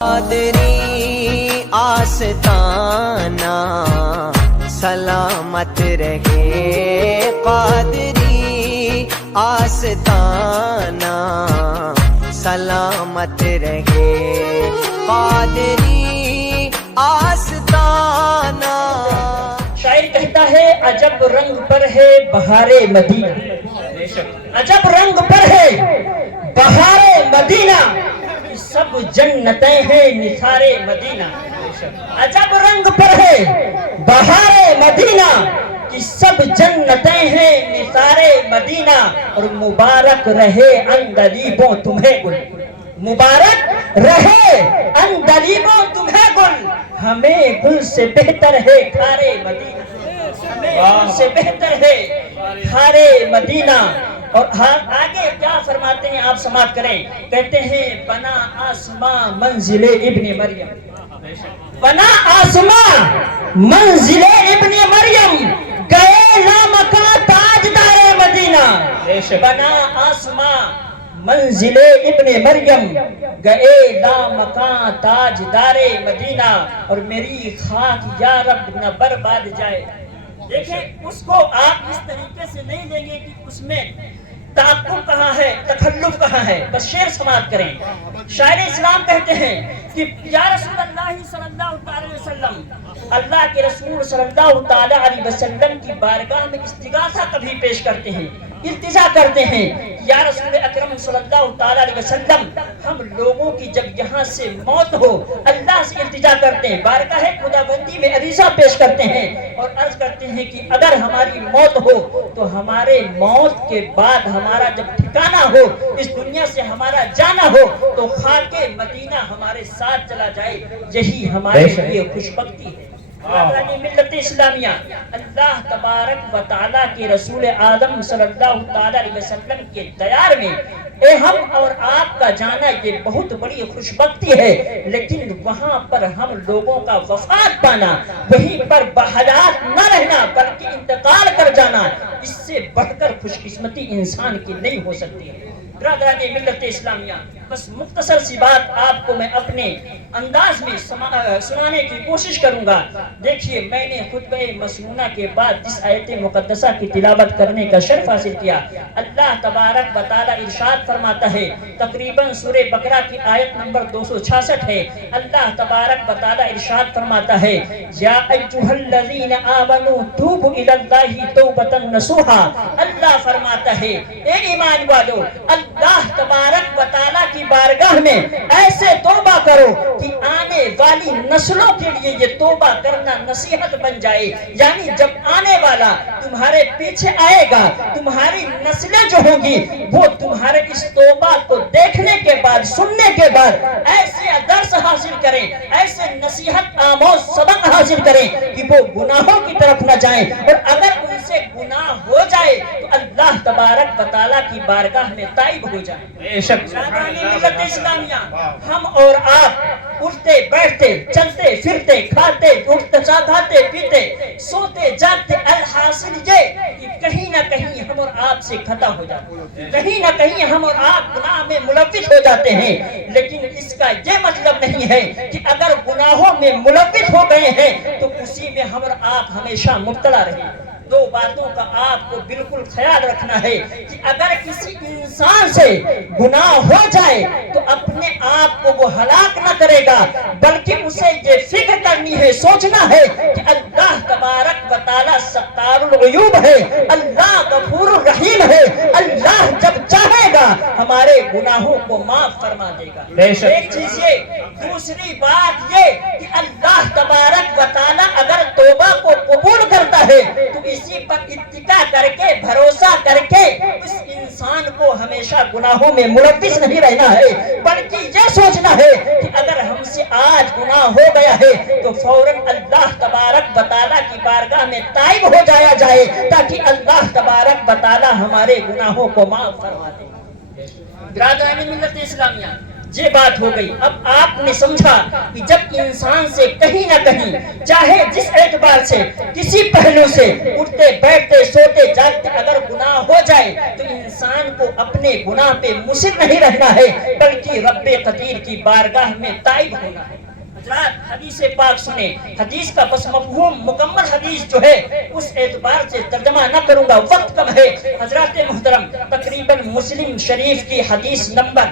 قادری آستانہ سلامت رہے، قادری آستانہ سلامت رہے، قادری آستانہ۔ شاعر کہتا ہے عجب رنگ پر ہے بہار مدینہ، عجب رنگ پر ہے بہار مدینہ، سب جنتیں ہیں نثار مدینہ۔ عجب رنگ پر ہے بہار مدینہ کی سب جنتیں ہیں نثار مدینہ، اور مبارک رہے عندلیبوں تمہیں گل، مبارک رہے عندلیبوں تمہیں گل، ہمیں گل سے بہتر ہے خار مدینہ، ہمیں گل سے بہتر ہے خار مدینہ۔ اور آگے کیا فرماتے ہیں آپ سماعت کریں، کہتے ہیں بنا آسماں منزل ابن مریم، بنا آسماں منزل ابن مریم، گئے لامکاں تاجدار مدینہ، بنا آسماں منزل ابن مریم، گئے لامکاں تاجدار مدینہ، اور میری خاک یا رب نہ برباد جائے۔ دیکھیں اس کو آپ اس طریقے سے نہیں دیں گے کہ اس میں تعقب کہاں ہے، تخلف کہاں ہے، بس شعر سماعت کریں۔ شاعر اسلام کہتے ہیں کہ یا رسول اللہ صلی اللہ علیہ وسلم، اللہ کے رسول صلی اللہ علیہ وسلم کی بارگاہ میں استغاثہ کبھی پیش کرتے ہیں، التجا کرتے ہیں، یا رسول اکرم صلی اللہ علیہ وسلم، ہم لوگوں کی جب یہاں سے موت ہو اللہ سے التجا کرتے ہیں، بارگاہ خداوندی میں عریضہ پیش کرتے ہیں اور عرض کرتے ہیں کہ اگر ہماری موت ہو تو ہمارے موت کے بعد ہمارا جب ٹھکانہ ہو، اس دنیا سے ہمارا جانا ہو، تو خاک مدینہ ہمارے ساتھ چلا جائے، یہی ہمارے لیے خوشبختی ہے۔ ملت اسلامیہ، اللہ تبارک و تعالیٰ کے رسول آدم صلی اللہ علیہ وسلم کے دیار میں ہم اور آپ کا جانا یہ بہت بڑی خوشبختی ہے، لیکن وہاں پر ہم لوگوں کا وفات پانا، وہیں پر بحیات نہ رہنا بلکہ انتقال کر جانا، اس سے بڑھ کر خوش قسمتی انسان کی نہیں ہو سکتی ہے۔ برادران ملت اسلامیہ، بس مختصر سی بات آپ کو میں اپنے انداز میں سنانے کی کوشش کروں گا۔ دیکھیے میں نے خطبہ مسنونہ کے بعد جس آیت مقدسہ کی تلاوت کرنے کا شرف حاصل کیا، اللہ تبارک و تعالی ارشاد فرماتا ہے، تقریباً سورہ بقرہ کی آیت نمبر 266 ہے، اللہ تبارک و تعالی ارشاد فرماتا ہے، یا ایھا الذین آمنوا توبوا الی اللہ توبۃ نصوحا، اللہ فرماتا ہے اے ایمان والو، اللہ تبارک و تعالیٰ کی بارگاہ میں ایسے توبہ کرو کہ آنے والی نسلوں کے لیے یہ توبہ کرنا نصیحت بن جائے، یعنی جب آنے والا تمہارے پیچھے آئے گا، تمہاری نسلیں جو ہوں گی وہ تمہارے اس توبہ کو دیکھنے کے بعد، سننے کے بعد ایسے درس حاصل کریں، ایسے نصیحت آموز سبق حاصل کریں کہ وہ گناہوں کی طرف نہ جائیں، اور اگر ان سے گناہ ہو جائے تو اللہ تبارک و تعالیٰ کی بارگاہ میں تائب ہو جائیں۔ ملت اسلامیہ، ہم اور آپ اٹھتے بیٹھتے چلتے پھرتے کھاتے کھاتے پیتے سوتے جاگتے، الحاصل یہ کہ کہیں نہ کہیں ہم اور آپ سے خطا ہو جاتے ہیں، کہیں نہ کہیں ہم اور آپ گناہ میں ملوث ہو جاتے ہیں، لیکن اس کا یہ مطلب نہیں ہے کہ اگر گناہوں میں ملوث ہو گئے ہیں تو اسی میں ہم اور آپ ہمیشہ مبتلا رہیں۔ دو باتوں کا آپ کو بالکل خیال رکھنا ہے کہ اگر کسی انسان سے گناہ ہو جائے تو اپنے آپ کو وہ ہلاک نہ کرے گا، بلکہ اسے یہ فکر کرنی ہے، سوچنا ہے کہ اللہ تبارک و تعالیٰ ستار العیوب ہے، اللہ غفور الرحیم ہے، اللہ جب چاہے گا ہمارے گناہوں کو معاف فرما دے گا۔ ایک چیز یہ، دوسری بات یہ کہ اللہ تبارک و تعالیٰ اگر توبہ کو قبول کرتا ہے تو اسی پر اتکا کر کے، بھروسہ کر کے اس انسان کو ہمیشہ گناہوں میں ملوث نہیں رہنا ہے، بلکہ یہ سوچنا ہے کہ اگر ہم سے آج گناہ ہو گیا ہے تو فوراً اللہ تبارک و تعالیٰ کی بارگاہ میں تائب ہو جایا جائے، تاکہ اللہ تبارک و تعالیٰ ہمارے گناہوں کو معاف فرما دے۔ برادران ملت اسلامیہ، یہ بات ہو گئی. اب آپ نے سمجھا کہ جب انسان سے کہیں نہ کہیں چاہے جس اعتبار سے کسی پہلو سے اٹھتے بیٹھتے سوتے جاگتے اگر گناہ ہو جائے تو انسان کو اپنے گناہ پہ مصر نہیں رہنا ہے بلکہ رب قدیر کی بارگاہ میں تائب ہونا ہے. حضرات حدیث پاک سنیں. حدیث کا بس مفہوم مکمل حدیث جو ہے اس اعتبار سے ترجمہ نہ کروں گا, وقت کم ہے. حضرات محترم تقریباً مسلم شریف کی حدیث نمبر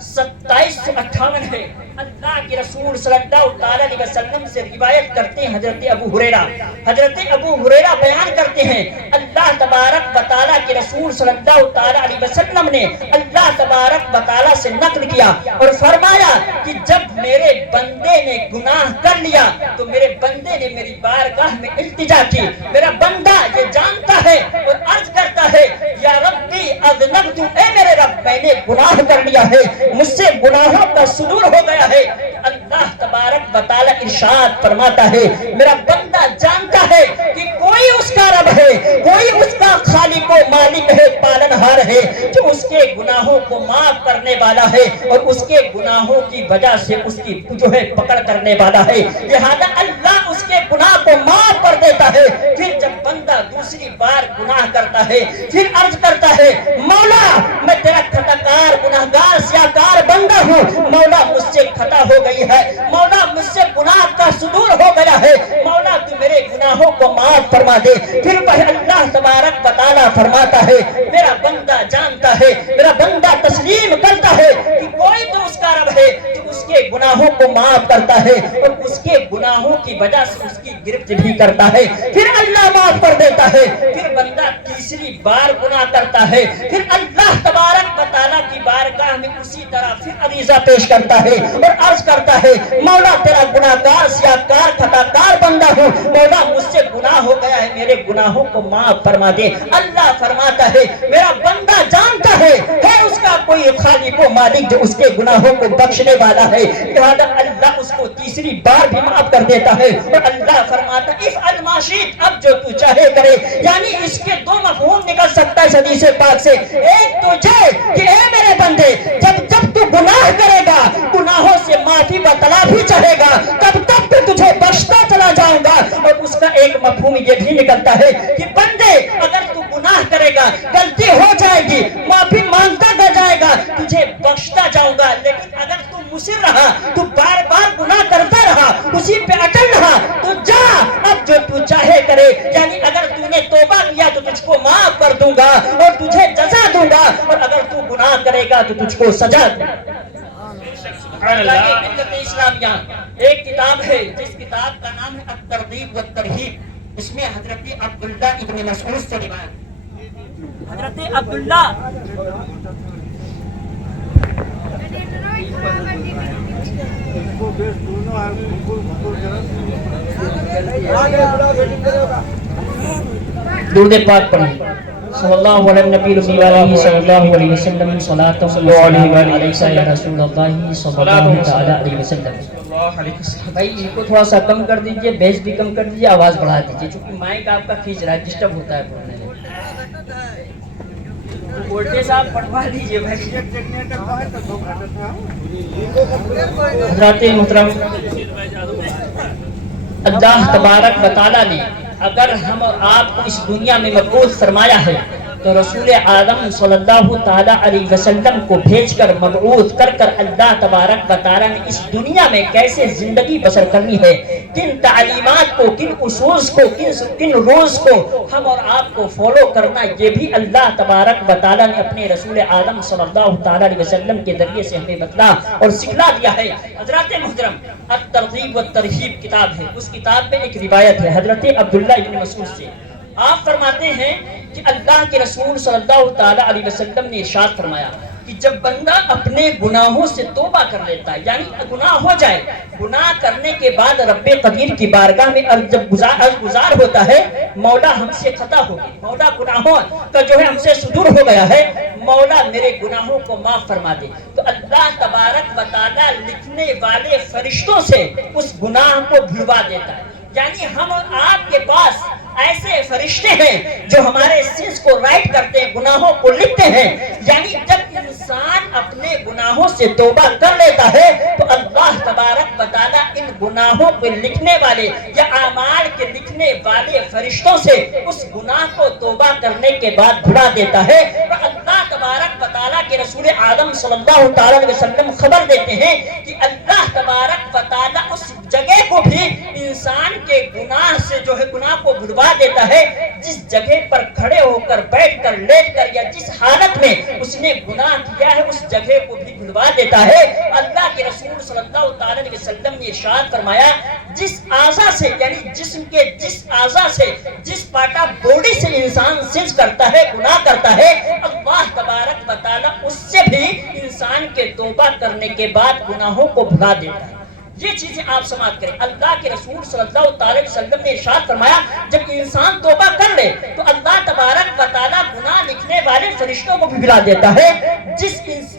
2758 ہے. اللہ کے رسول صلی اللہ علیہ وسلم سے روایت کرتے ہیں حضرت ابو ہریرہ. حضرت ابو ہریرہ بیان کرتے ہیں اللہ تبارک و تعالیٰ کے رسول صلی اللہ علیہ وسلم نے اللہ تبارک و تعالیٰ سے نقل کیا اور فرمایا کہ جب میرے بندے نے گناہ کر لیا تو میرے بندے نے میری بارگاہ میں التجا کی. میرا بندہ یہ جانتا ہے اور عرض کرتا ہے یا ربی اذنبت, اے میرے رب میں نے گناہ کر لیا ہے, مجھ سے گناہوں کا صدور ہو گیا ہے. اللہ تبارک و تعالی ارشاد فرماتا ہے میرا بندہ جانتا ہے کہ کوئی اس کا رب ہے, کوئی اس کا خالق و مالک ہے, پالنہار ہے, جو اس کے گناہوں کو معاف کرنے والا ہے اور اس کے گناہوں کی وجہ سے اس کی جو ہے پکڑ کرنے والا ہے. لہذا اللہ اس کے گناہ کو معاف کر دیتا ہے. پھر جب بندہ دوسری بار گناہ کرتا ہے پھر عرض کرتا ہے مولا میں تیرا خطاکار گناہگار سیاکار بندہ ہوں, مولا مجھ سے خطا ہو گئی ہے, مولا مجھ سے گناہ کا صدور ہو گیا ہے, مولا تو میرے گناہوں کو معاف فرما دے. پھر وہ اللہ تبارک و تعالیٰ فرماتا ہے میرا بندہ جانتا ہے, میرا بندہ تسلیم کرتا ہے کہ کوئی تو اس کا رب ہے جو اس کے گناہوں کو معاف کرتا ہے اور اس کے گناہوں کی وجہ سے اس کی گرفت بھی کرتا ہے. پھر اللہ معاف کر دیتا ہے. پھر بندہ تیسری بار گناہ کرتا ہے, پھر اللہ تبارک و تعالیٰ کی بارگاہ میں اسی طرح پھر عریضہ پیش کرتا ہے اور عرض کرتا ہے مولا تیرا گناہگار سیاکار خطاکار بندہ ہوں, مولا مجھ سے گناہ ہو گیا ہے, میرے گناہوں کو معاف فرما دے. اللہ فرماتا ہے میرا بندہ جانتا ہے اس کا کوئی خالق و مالک جو اس کے گناہوں کو بخشنے والا ہے, لہذا اللہ اس کو تیسری بار بھی معاف کر دیتا ہے. اور اللہ فرماتا افعل ما شئت, اب جو تو چاہے کرے. یعنی اس کے دو مفہوم نکل سکتا ہے حدیث پاک سے. ایک تو یہ کہ اے میرے بندے جب تو گناہ کرے گا گناہوں سے معافی و تلافی چاہے گا تب تک تو تجھے بخشتا چلا جاؤں گا. اور اس کا ایک مفہوم یہ بھی نکلتا ہے کہ بندے اگر تو گناہ کرے گا غلطی ہو جائے گی معافی مانگتا جائے گا تجھے بخشتا جاؤں گا, لیکن اگر تو مصر رہا تو بار بار گناہ کرتا رہا اسی پہ اٹل رہا تو جا اب جو تو چاہے کرے. یعنی اگر تو نے توبہ کیا تو تجھ کو معاف کر دوں گا اور تجھے جزا دوں گا, اور اگر تو گناہ کرے گا تو تجھ کو سزا دوں گا. اسلامیہ ایک کتاب ہے جس کتاب کا نام ہے الترغیب والترہیب. اس میں حضرت عبداللہ ابن مسعود سے روایت حضرت عبداللہ درود پاک پڑھیں صلی اللہ علیہ نبی رسول اللہ صلی اللہ علیہ وسلم صلاۃ و علیہ یا رسول اللہ صلی اللہ علیہ وسلم. بھائی ان کو تھوڑا سا کم کر دیجئے, بیس بھی کم کر دیجئے, آواز بڑھا دیجئے چونکہ مائک آپ کا کھینچ رہا ہے, ڈسٹرب ہوتا ہے پڑھنے میں. وولٹیج آپ بڑھوا دیجئے بھائی. حضرات محترم اللہ تبارک و تعالیٰ نے اگر ہم اور آپ کو اس دنیا میں مبعوث فرمایا ہے تو رسول اعظم صلی اللہ تعالیٰ علیہ وسلم کو بھیج کر مبعوث کر اللہ تبارک و تعالیٰ نے اس دنیا میں کیسے زندگی بسر کرنی ہے, کن تعلیمات کو, کن اصول کو, کن رولز کو ہم اور آپ کو فالو کرنا, یہ بھی اللہ تبارک و تعالیٰ نے اپنے رسول اعظم صلی اللہ تعالیٰ علیہ وسلم کے ذریعے سے ہمیں بتلا اور سکھلا دیا ہے. حضرات محترم الترغیب والترہیب کتاب ہے, اس کتاب میں ایک روایت ہے حضرت عبداللہ ابن مسعود سے. آپ فرماتے ہیں کہ اللہ کے رسول صلی اللہ تعالیٰ علیہ وسلم نے ارشاد فرمایا کہ جب بندہ اپنے گناہوں سے توبہ کر لیتا ہے, یعنی گناہ ہو جائے, گناہ کرنے کے بعد رب قدیر کی بارگاہ میں جب گزار ہوتا ہے مولا ہم سے خطا ہو گئی, مولا گناہوں کا جو ہے ہم سے صدور ہو گیا ہے, مولا میرے گناہوں کو معاف فرما دے, تو اللہ تبارک و تعالیٰ لکھنے والے فرشتوں سے اس گناہ کو بھلوا دیتا ہے. یعنی ہم اور آپ کے پاس ایسے فرشتے ہیں جو ہمارے سنس کو رائٹ کرتے ہیں, گناہوں کو لکھتے ہیں. یعنی جب انسان اپنے گناہوں سے توبہ کر لیتا ہے تو اللہ تبارک و تعالیٰ ان گناہوں کو لکھنے والے یا اعمال کے لکھنے والے فرشتوں سے اس گناہ کو توبہ کرنے کے بعد بھلا دیتا ہے۔ اور اللہ تبارک و تعالیٰ کے رسول اعظم صلی اللہ تعالیٰ علیہ وسلم خبر دیتے ہیں کہ اللہ تبارک و تعالیٰ اس جگہ کو بھی انسان کے گناہ سے جو ہے گناہ کو بھلوا دیتا ہے جس جگہ پر کھڑے ہو کر بیٹھ کر لیٹ کر یا جس حالت میں اس نے گناہ کیا ہے اس جگہ کو بھی بھلوا دیتا ہے۔ اللہ کے رسول صلی اللہ تعالیٰ علیہ وسلم نے ارشاد فرمایا جس اعضاء سے یعنی جسم کے جس اعضاء سے جس پارٹ آف باڈی سے انسان سنس کرتا ہے گناہ کرتا ہے اللہ تبارک و تعالیٰ اس سے بھی انسان کے توبہ کرنے کے بعد گناہوں کو بھلا دیتا ہے۔ یہ چیزیں آپ سماعت کریں۔ اللہ کے رسول صلی اللہ تعالی وسلم نے ارشاد فرمایا جب انسان توبہ کر لے تو اللہ تبارک و تعالیٰ گناہ لکھنے والے فرشتوں کو بھی بھلا دیتا ہے۔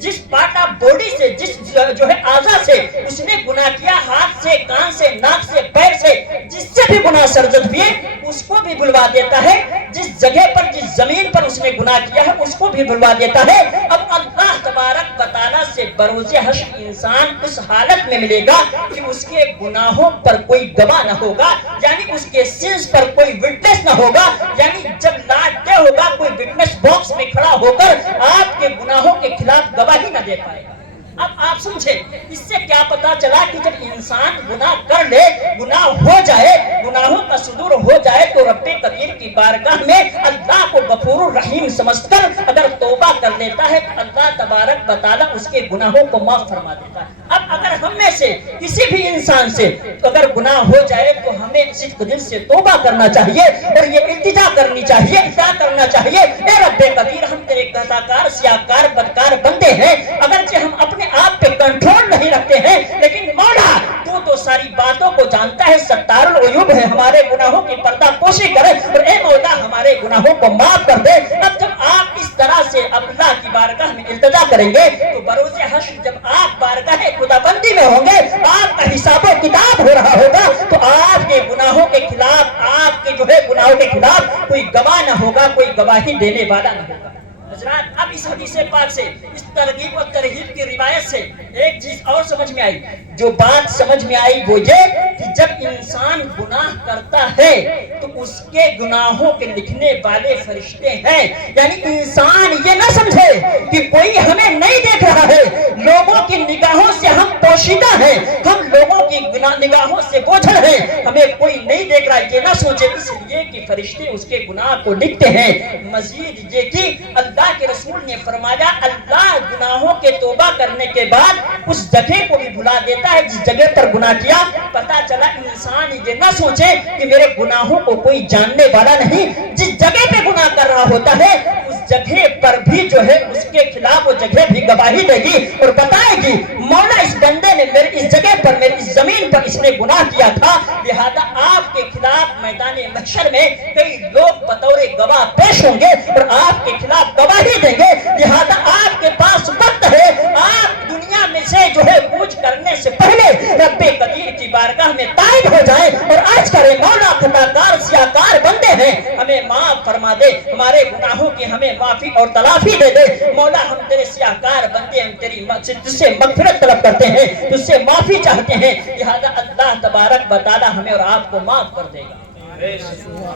جس پارٹ آف باڈی سے جس جو ہے اعضاء سے اس نے گناہ کیا، ہاتھ سے، کان سے، ناک سے، پیر سے، جس سے بھی گناہ سرزد ہوئے اس کو بھی بھلوا دیتا ہے۔ جس جگہ پر جس زمین پر اس نے گناہ کیا ہے اس کو بھی بھلوا دیتا ہے۔ اب اللہ تبارک و تعالیٰ سے بروز حشر انسان اس حالت میں ملے گا کہ اس کے گناہوں پر کوئی گواہ نہ ہوگا، یعنی اس کے سنس پر کوئی وٹنس نہ ہوگا، یعنی جب لاسٹ ڈے ہوگا کوئی وٹنس باکس میں کھڑا ہو کر آپ کے گناہوں کے خلاف گواہی نہ دے پائے گا۔ اب آپ سمجھیں اس سے کیا پتا چلا کہ جب انسان گناہ کر لے، گناہ ہو جائے، گناہوں کا صدور ہو جائے تو رب قدیر کی بارگاہ میں اللہ کو غفور الرحیم سمجھ کر اگر توبہ کر لیتا ہے تو اللہ تبارک و تعالیٰ اس کے گناہوں کو معاف فرما دیتا ہے۔ اب اگر ہم میں سے کسی بھی انسان سے اگر گناہ ہو جائے تو ہمیں صدق دل سے توبہ کرنا چاہیے اور یہ التجا کرنی چاہیے، التجا کرنا چاہیے اے رب قدیر ہم تیرے خطاکار سیاکار بدکار بندے ہیں، اگرچہ ہم اپنے آپ پہ کنٹرول نہیں رکھتے ہیں لیکن مولا تو ساری باتوں کو جانتا ہے، ستار العیوب ہے، ہمارے گناہوں کی پردہ پوشی کرے اور اے مولا ہمارے گناہوں کو معاف کر دے۔ اب جب آپ اس طرح سے اللہ کی بارگاہ میں التجا کریں گے تو بروز حشر جب آپ بارگاہ خدا بندی میں ہوں گے، آپ کا حساب و کتاب ہو رہا ہوگا تو آپ کے گناہوں کے خلاف، آپ کے جو ہے گناہوں کے خلاف کوئی گواہ نہ ہوگا، کوئی گواہی دینے والا نہ ہوگا۔ حضرات اب اس حدیث پاک سے، اس ترغیب و ترہیب کی روایت سے ایک چیز اور سمجھ میں آئی۔ جو بات سمجھ میں آئی وہ یہ کہ جب انسان گناہ کرتا ہے تو اس کے گناہوں کے لکھنے والے فرشتے ہیں، یعنی انسان یہ نہ سمجھے کہ کوئی ہمیں نہیں دیکھ رہا ہے، لوگوں کی نگاہوں سے ہم پوشیدہ ہیں، ہم لوگوں کی نگاہوں سے بوجھل ہیں، ہمیں کوئی نہیں دیکھ رہا ہے، یہ نہ سوچے اس لیے کہ فرشتے اس کے گناہ کو لکھتے ہیں۔ مزید یہ کہ اللہ کے رسول نے فرمایا اللہ گناہوں کے توبہ کرنے کے بعد اس جگہ کو بھی بھلا دیتا ہے جس جگہ پر گناہ کیا۔ پتا چلا انسان یہ نہ سوچے کہ میرے گناہوں کو کوئی جاننے والا نہیں، جس جگہ پہ گناہ کر رہا ہوتا ہے اس جگہ پر بھی جو ہے اس کے خلاف وہ جگہ بھی گواہی دے گی اور بتائے گی مولا اس بندے نے میرے اس جگہ پر، میری اس زمین پر اس نے گناہ کیا تھا، لہذا آپ کے خلاف میدان محشر میں کئی لوگ بطور گواہ پیش ہوں گے اور آپ کے خلاف گواہی دیں گے، لہذا آپ کے پاس وقت ہے، آپ دنیا میں سے جو ہے کچھ کرنے سے پہلے رب قدیر کی بارگاہ میں تائب ہو جائے اور عرض کرے مولا خطاکار سیاکار بندے ہیں، ہمیں معاف فرما دے، ہمارے گناہوں کی ہمیں معافی اور تلافی دے دے، مولا ہم تیرے سیاکار بندے، ہم تیری تجھ سے مغفرت طلب کرتے ہیں، تجھ سے معافی چاہتے ہیں، لہذا اللہ تبارک و تعالی ہمیں اور آپ کو معاف کر دے گا۔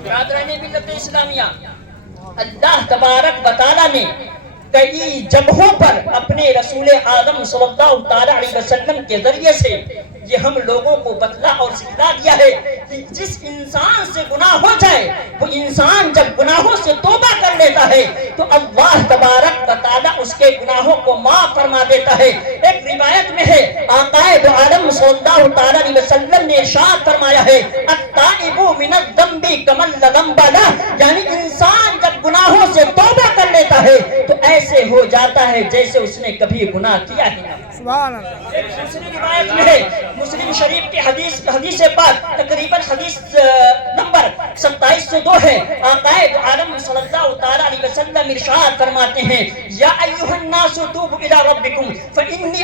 برادران ملت اسلامیہ، اللہ تبارک و تعالی نے کئی جگہوں پر اپنے رسول اعظم صلی اللہ تعالی علیہ وسلم کے ذریعے سے یہ ہم لوگوں کو بتلا اور سکھلا دیا ہے کہ جس انسان سے گناہ ہو جائے وہ انسان جب گناہوں سے توبہ کر لیتا ہے تو اللہ تبارک و تعالی اس کے گناہوں کو معاف فرما دیتا ہے۔ ایک روایت میں ہے آقا دو عالم صلی اللہ تعالی علیہ وسلم نے ارشاد فرمایا ہے التائب من الذنب کمن لا ذنب لہ، یعنی انسان جب گناہوں سے توبہ کر لیتا ہے تو ایسے ہو جاتا ہے جیسے اس نے کبھی گناہ کیا ہی نہ۔ سبحان اللہ۔ ایک دوسری روایت میں ہے مسلم شریف کی حدیث پاک تقریباً حدیث نمبر 2702 ہے، آقا عالم صلی اللہ تعالی علیہ وسلم ارشاد فرماتے ہیں یا ایھا الناس توبوا الی ربکم فانی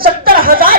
70,000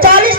40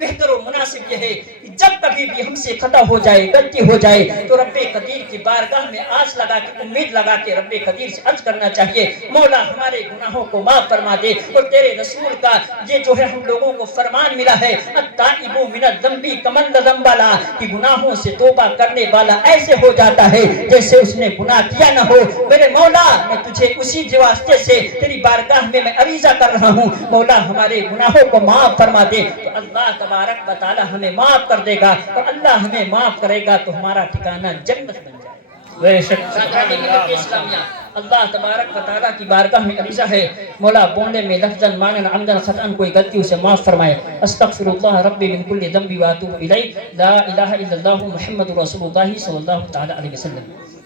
بہتر و مناسب یہ ہے کہ جب کبھی بھی ہم سے خطا ہو جائے، غلطی ہو جائے تو رب قدیر کی بارگاہ میں آس لگا کے، امید لگا کے رب قدیر سے عرض کرنا چاہیے، مولا ہمارے گناہوں کو معاف فرما دے۔ اور تیرے رسول کا یہ جو ہے ہم لوگوں کو فرمان ملا ہے، التائب من الذنب کمن لا ذنب له، کہ گناہوں سے توبہ کرنے والا ایسے ہو جاتا ہے جیسے اس نے گناہ کیا نہ ہو۔ میرے مولا میں تجھے اسی واسطے سے تیری بارگاہ میں عریضہ کر رہا ہوں، مولا ہمارے گناہوں کو معاف فرما دے۔ تو اللہ تبارک و تعالی ہمیں معاف کر دے گا، اور اللہ ہمیں معاف کرے گا تو ہمارا ٹھکانہ جنت بن جائے گا۔ بے شک ساتھانی ملت اسلامیہ اللہ تبارک و تعالیٰ کی بارگاہ میں عریضہ ہے، مولا بولنے میں لفظاً معنی عمداً خطاً کوئی غلطی اسے معاف فرمائے۔ استغفر اللہ ربی من کل ذنب واتوب الیہ، لا الہ الا اللہ محمد رسول اللہ صلی اللہ تعالی علیہ وسلم۔